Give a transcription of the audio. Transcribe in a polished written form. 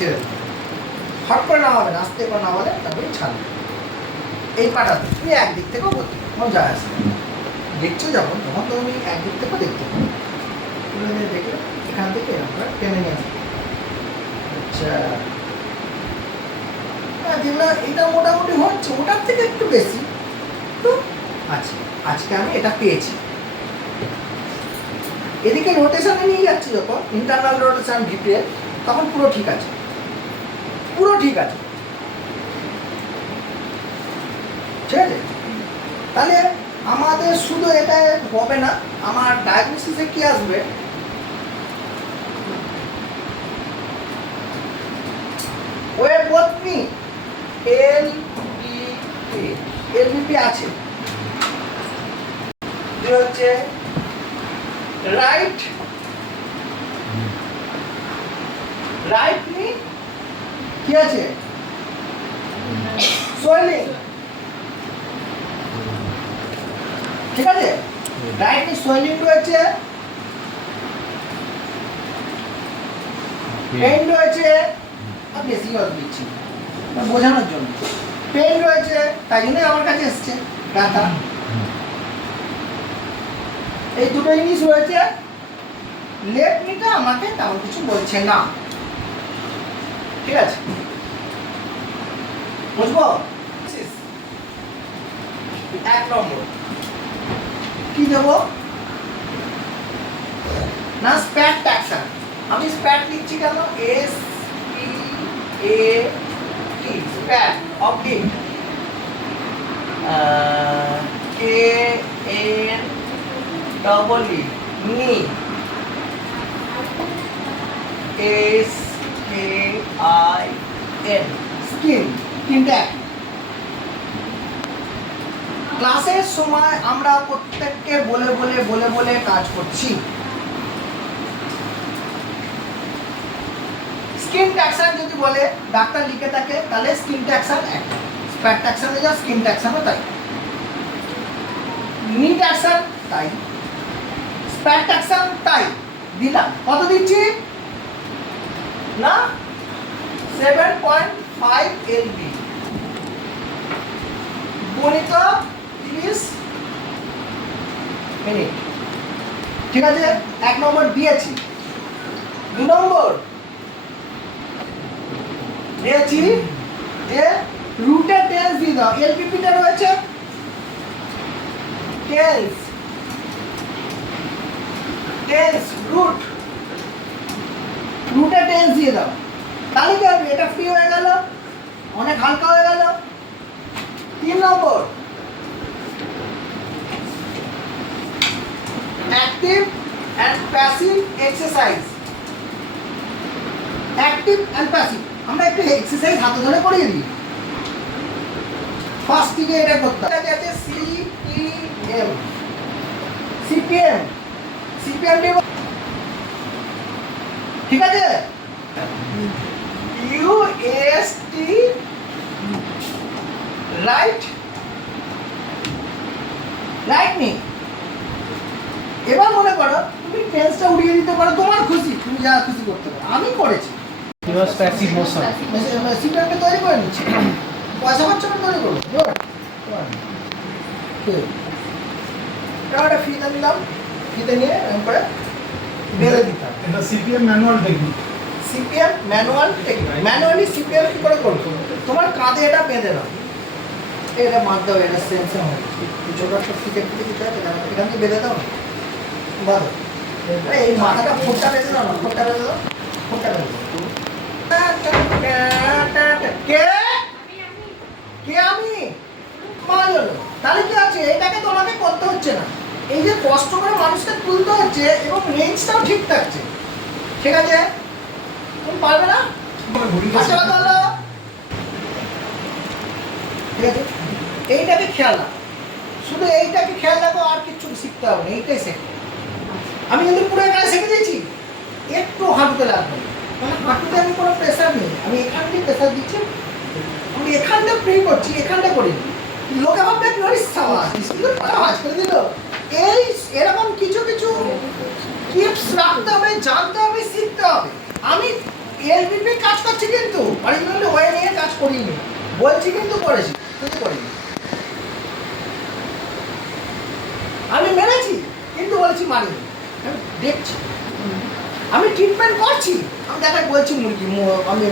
ছেড়ে দেবে, হট করে নামাবে না, আস্তে করে নামালে তারপরে ছাড়বে। এই পাটাতে তুমি একদিক থেকেও করতে পারো, কোনো যায় আসে না। দেখছো যখন তখন তুমি একদিক থেকেও দেখতে পারো। তুমি দেখলে এখান থেকে এরকম করে টেনে নিয়ে আসবে। আচ্ছা, যেগুলো এটা মোটামুটি হচ্ছে ওটার থেকে একটু বেশি তো আছে। আজকে আমি এটা পেয়েছি। এদিকে রোটেশনে নিয়ে যাচ্ছি যখন ইন্টারনাল রোটেশন ভিপিএল, তখন পুরো ঠিক আছে, পুরো ঠিক আছে, ঠিক আছে। তাহলে আমাদের শুধু এটা হবে না, আমার ডায়াগনোসিসে কি আসবে, ওয়ের বদনি এলবিপি আছে, যে হচ্ছে রাইট নি কি আছে, সোয়েলিং, ঠিক আছে। রাইট নি সোয়েলিং রয়েছে, পেইন রয়েছে, আর বেশি জল দিচ্ছি বোঝানোর জন্য, পেইন রয়েছে, তাই জন্যই আমার কাছে এসছে ব্যথা। এই দুটো জিনিস রয়েছে। লেফট নিটা আমাকে তেমন কিছু বলছে না, ঠিক আছে, বুঝবো। 1 নম্বর কি দেব না, স্প্যাট ট্যাক্সন। আমি স্প্যাট লিখছি কেন, S P A T, spat oblique K N double E, knee, S K I N, skin. তিনটা ক্লাসের সময় আমরা প্রত্যেককে বলে বলে বলে বলে কাজ করছি। স্কিন ট্যাক্সন যদি বলে ডাক্তার লিখে থাকে, তাহলে স্কিন ট্যাক্সন এক, স্প্যাট ট্যাক্সনে যা স্কিন ট্যাক্সনও তাই, নি ট্যাক্সন তাই, স্প্যাট ট্যাক্সন তাই। দিলাম কত দিচ্ছি না, 7.5 এলবি গণিত 30 মিনিট, ঠিক আছে। 1 নম্বর দিয়েছি। 2 নম্বর দিয়েছি যে রুটের টেন্স দিয়ে দাও। এলপিপিটা রয়েছে টেন্স, টেন্স রুট, রুটের টেন্স দিয়ে দাও, তাহলে কি হবে, এটা ফ্রি হয়ে গেল, অনেক হালকা হয়ে গেল। 3 নম্বর active and passive exercise. Active and passive আমরা একটু এক্সারসাইজ হাতে ধরে করিয়ে দিই। ফার্স্ট থেকে এটা করতে হবে, এটা আছে সিপিএম, সিপিএম, সিপিএম ঠিক আছে। ইউএসটি রাইট, রাইট নি। এবার মনে করো তুমি টেন্সটা উড়িয়ে দিতে পারো, তোমার খুশি, তুমি যা খুশি করতে পারো। আমি করেছি প্যাসিভ মোশন, সিপিএমটা তৈরি করে নিচ্ছি, পয়সা খরচ করে তৈরি করবো। একটা ফিতে নিলাম, ফিতে নিয়ে এরকম করে বেঁধে দিতাম। এটা CPM manual technique, CPM manual technique. Manually CPM কি করে করবো, তোমার কাঁধে এটা বেঁধে নাও, এটা মার দাও, এটা সেন্সে হয় ছোটো একটা ফিতে ফিতে দিতে হবে, এখান থেকে বেঁধে দাও, বাঁধো। এই মাথাটা ফোটটা বেঁধে দাও না, ফোটটা বেঁধে দাও, ফোটটা বেঁধে দাও। কে কে আমি মারা গেল, তাহলে কি আছে, এটাকে তোমাকে করতে হচ্ছে না। এই যে কষ্ট করে মানুষকে তুলতে হচ্ছে এবং রেঞ্জটাও ঠিক থাকছে, ঠিক আছে। তুমি পারবে না, আচ্ছা বলো, ঠিক আছে। এইটাকে খেয়াল রাখো, শুধু এইটাকে খেয়াল রাখো, আর কিছু শিখতে হবে না, এইটাই শেখো। আমি কিন্তু পুরো এখানে শিখে দিয়েছি, একটু হাঁটুতে লাগবে, মানে হাঁটুতে আমি কোনো প্রেশার নেই, আমি এখান থেকে প্রেশার দিচ্ছি, আমি এখানটা ফ্রি করছি, এখানটা করি। লোকে ভাববে কি ওই সাওয়াজ করে দিল। এই এরকম কিছু কিছু টিপস রাখতে হবে, জানতে হবে, শিখতে হবে। আমি এলবিপি কাজ করছি কিন্তু অরিজিনালি ওয়ে নিয়ে কাজ করিনি, বলছি কিন্তু করেছি, কিন্তু করিনি। আমি মেরেছি কিন্তু বলেছি মারিনি, আমি দেখছি, আমি ট্রিটমেন্ট করছি, আমি দেখাই বলছি মুরগি আমি